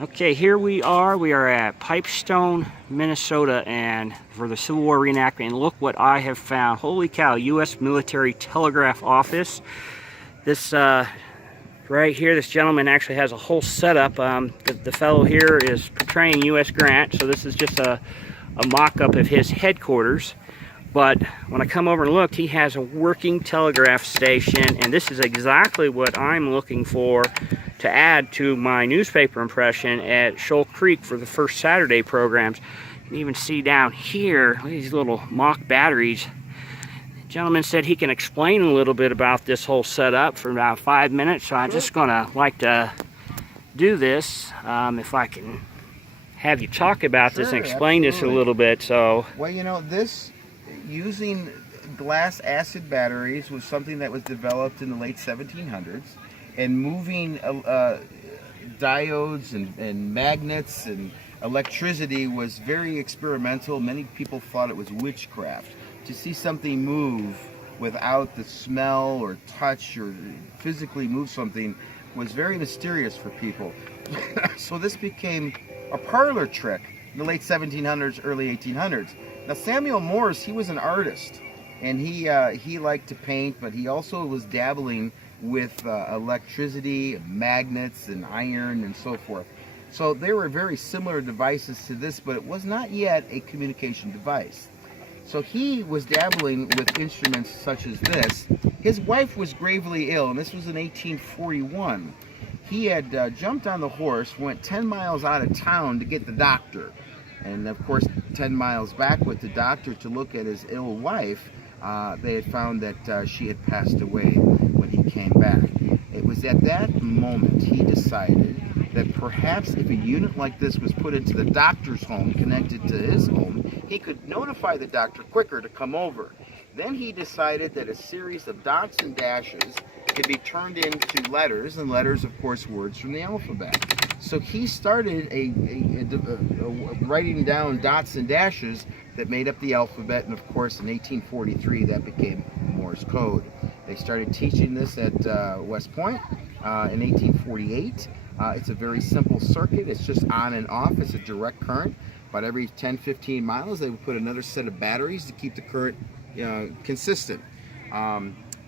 Okay, here we are. We are at Pipestone, Minnesota, and for the Civil War reenactment. And look what I have found. Holy cow, U.S. Military Telegraph Office. This right here, this gentleman actually has a whole setup. The fellow here is portraying U.S. Grant, so this is just a mock-up of his headquarters. But when I come over and look, he has a working telegraph station, and this is exactly what I'm looking for to add to my newspaper impression at Shoal Creek for the first Saturday programs. You can even see down here, look at these little mock batteries. The gentleman said he can explain a little bit about this whole setup for about 5 minutes, so I'm just gonna like to do this. If I can have you talk about this and explain this a little bit. So, well, you know, this using glass acid batteries was something that was developed in the late 1700s, and moving diodes and magnets and electricity was very experimental. Many people thought it was witchcraft. To see something move without the smell or touch or physically move something was very mysterious for people. So this became a parlor trick in the late 1700s, early 1800s. Now Samuel Morse, he was an artist, and he liked to paint, but he also was dabbling with electricity, magnets, and iron, and so forth. So they were very similar devices to this, but it was not yet a communication device. So he was dabbling with instruments such as this. His wife was gravely ill, and this was in 1841. He had jumped on the horse, went 10 miles out of town to get the doctor. And of course, 10 miles back with the doctor to look at his ill wife, they had found that she had passed away when he came back. It was at that moment he decided that perhaps if a unit like this was put into the doctor's home, connected to his home, he could notify the doctor quicker to come over. Then he decided that a series of dots and dashes could be turned into letters, and letters, of course, words from the alphabet. So he started writing down dots and dashes that made up the alphabet, and of course in 1843 that became Morse code. They started teaching this at West Point in 1848. It's a very simple circuit. It's just on and off. It's a direct current. About every 10-15 miles they would put another set of batteries to keep the current consistent.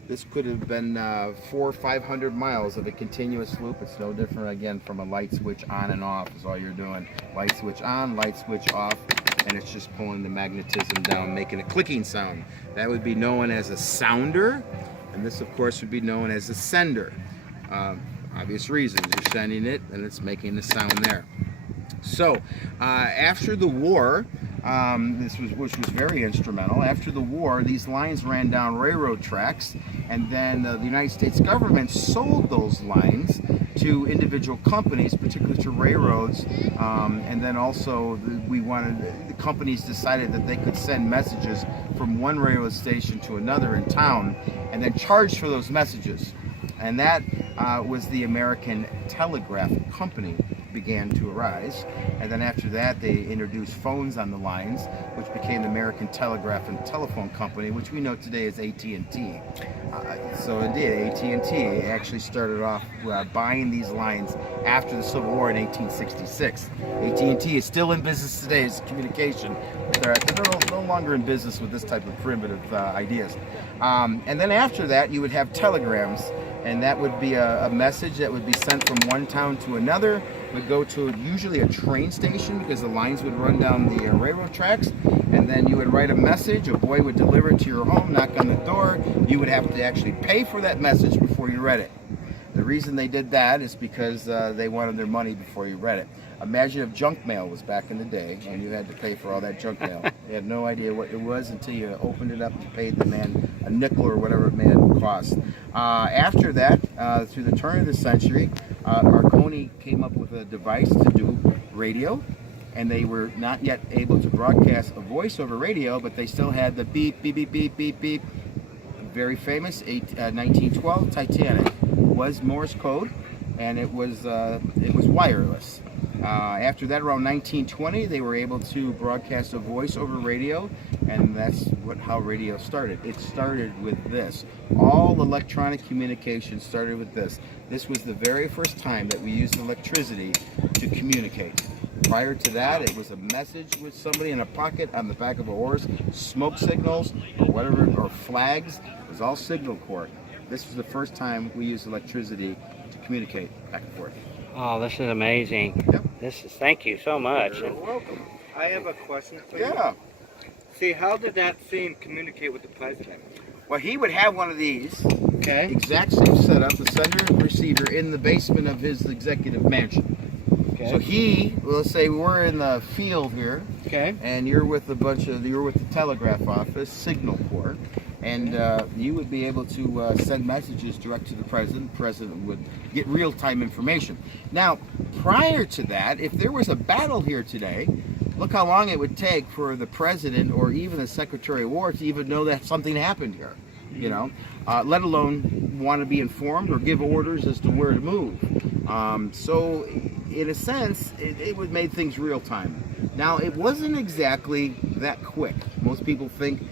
This could have been 400 or 500 miles of a continuous loop. It's no different, again, from a light switch on and off is all you're doing. Light switch on, light switch off, and it's just pulling the magnetism down, making a clicking sound. That would be known as a sounder, and this, of course, would be known as a sender. Obvious reasons. You're sending it, and it's making the sound there. So, after the war, which was very instrumental. After the war, these lines ran down railroad tracks, and then the United States government sold those lines to individual companies, particularly to railroads, and then also the companies decided that they could send messages from one railroad station to another in town, and then charge for those messages. And that was the American Telegraph Company began to arise. And then after that they introduced phones on the lines, which became the American Telegraph and Telephone Company, which we know today as AT&T. So indeed, AT&T actually started off buying these lines after the Civil War in 1866. AT&T is still in business today as communication, but they're no longer in business with this type of primitive ideas. And then after that you would have telegrams, and that would be a message that would be sent from one town to another. Would go to usually a train station because the lines would run down the railroad tracks, and then you would write a message. A boy would deliver it to your home, knock on the door. You would have to actually pay for that message before you read it. The reason they did that is because they wanted their money before you read it. Imagine if junk mail was back in the day and you had to pay for all that junk mail. You had no idea what it was until you opened it up and paid the man a nickel or whatever it may have cost. After that, through the turn of the century, Marconi came up with a device to do radio, and they were not yet able to broadcast a voice over radio, but they still had the beep, beep, beep, beep, beep, beep. Very famous 1912 Titanic was Morse code, and it was wireless. After that, around 1920, they were able to broadcast a voice over radio, and that's how radio started. It started with this. All electronic communication started with this. This was the very first time that we used electricity to communicate. Prior to that, it was a message with somebody in a pocket on the back of a horse, smoke signals or whatever, or flags. It was all signal corps. This was the first time we used electricity to communicate back and forth. Oh, this is amazing. Yep. Thank you so much. You're welcome. I have a question for you. Yeah. See, how did that scene communicate with the president? Well, he would have one of these, Okay. exact same setup, the sender and receiver in the basement of his executive mansion. Okay. So he, well, let's say we're in the field here, Okay. and you're with you're with the Telegraph office, Signal Corps, and you would be able to send messages direct to the president. The president would get real-time information. Now, prior to that, if there was a battle here today, look how long it would take for the president or even the Secretary of War to even know that something happened here, you know, let alone want to be informed or give orders as to where to move. So, in a sense, it would make things real time. Now, it wasn't exactly that quick. Most people think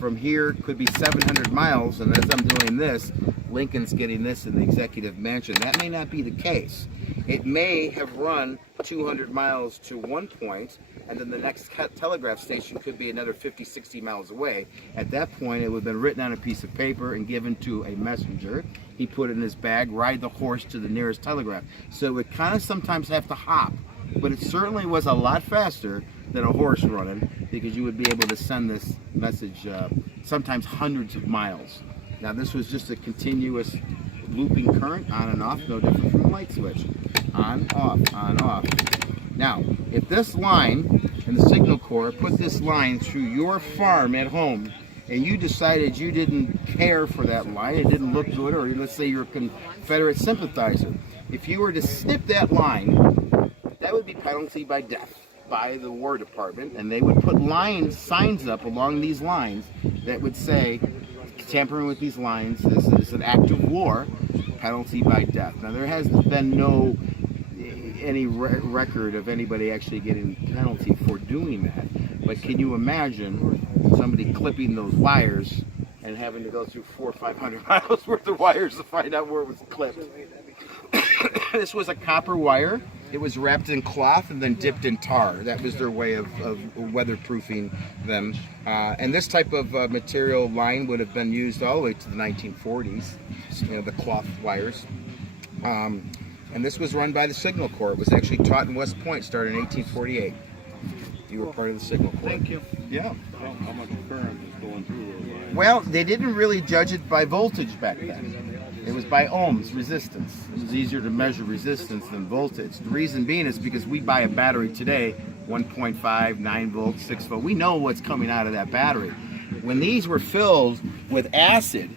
from here could be 700 miles, and as I'm doing this, Lincoln's getting this in the executive mansion. That may not be the case. It may have run 200 miles to one point, and then the next telegraph station could be another 50, 60 miles away. At that point, it would have been written on a piece of paper and given to a messenger. He put it in his bag, ride the horse to the nearest telegraph. So it would kind of sometimes have to hop, but it certainly was a lot faster than a horse running, because you would be able to send this message sometimes hundreds of miles. Now, this was just a continuous looping current, on and off, no different from a light switch. On, off, on, off. Now, if this line in the Signal Corps put this line through your farm at home, and you decided you didn't care for that line, it didn't look good, or let's say you're a Confederate sympathizer, if you were to snip that line, that would be penalty by death by the War Department, and they would put signs up along these lines that would say, tampering with these lines, this is an act of war, penalty by death. Now, there has been any record of anybody actually getting a penalty for doing that, but can you imagine somebody clipping those wires and having to go through 400 or 500 miles worth of wires to find out where it was clipped? This was a copper wire. It was wrapped in cloth and then dipped in tar. That was their way of weatherproofing them. And this type of material line would have been used all the way to the 1940s, you know, the cloth wires. And this was run by the Signal Corps. It was actually taught in West Point, started in 1848. You were part of the Signal Corps. Thank you. Yeah. How much current is going through those lines? Well, they didn't really judge it by voltage back then. It was by ohms, resistance. It was easier to measure resistance than voltage. The reason being is because we buy a battery today, 1.5, 9 volts, 6 volt. We know what's coming out of that battery. When these were filled with acid,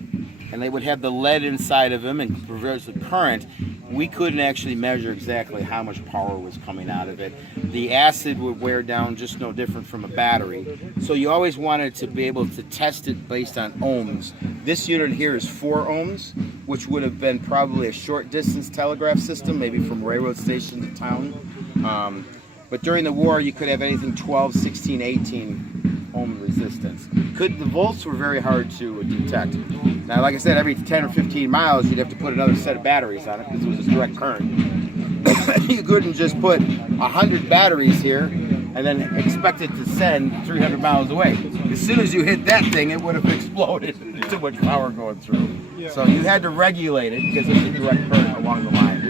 and they would have the lead inside of them and produce the current, we couldn't actually measure exactly how much power was coming out of it. The acid would wear down just no different from a battery. So you always wanted to be able to test it based on ohms. This unit here is 4 ohms, which would have been probably a short distance telegraph system, maybe from railroad station to town. But during the war, you could have anything 12, 16, 18 ohm resistance. The volts were very hard to detect. Now, like I said, every 10 or 15 miles, you'd have to put another set of batteries on it because it was a direct current. You couldn't just put 100 batteries here and then expect it to send 300 miles away. As soon as you hit that thing, it would have exploded. Too much power going through. So you had to regulate it because it was a direct current along the line.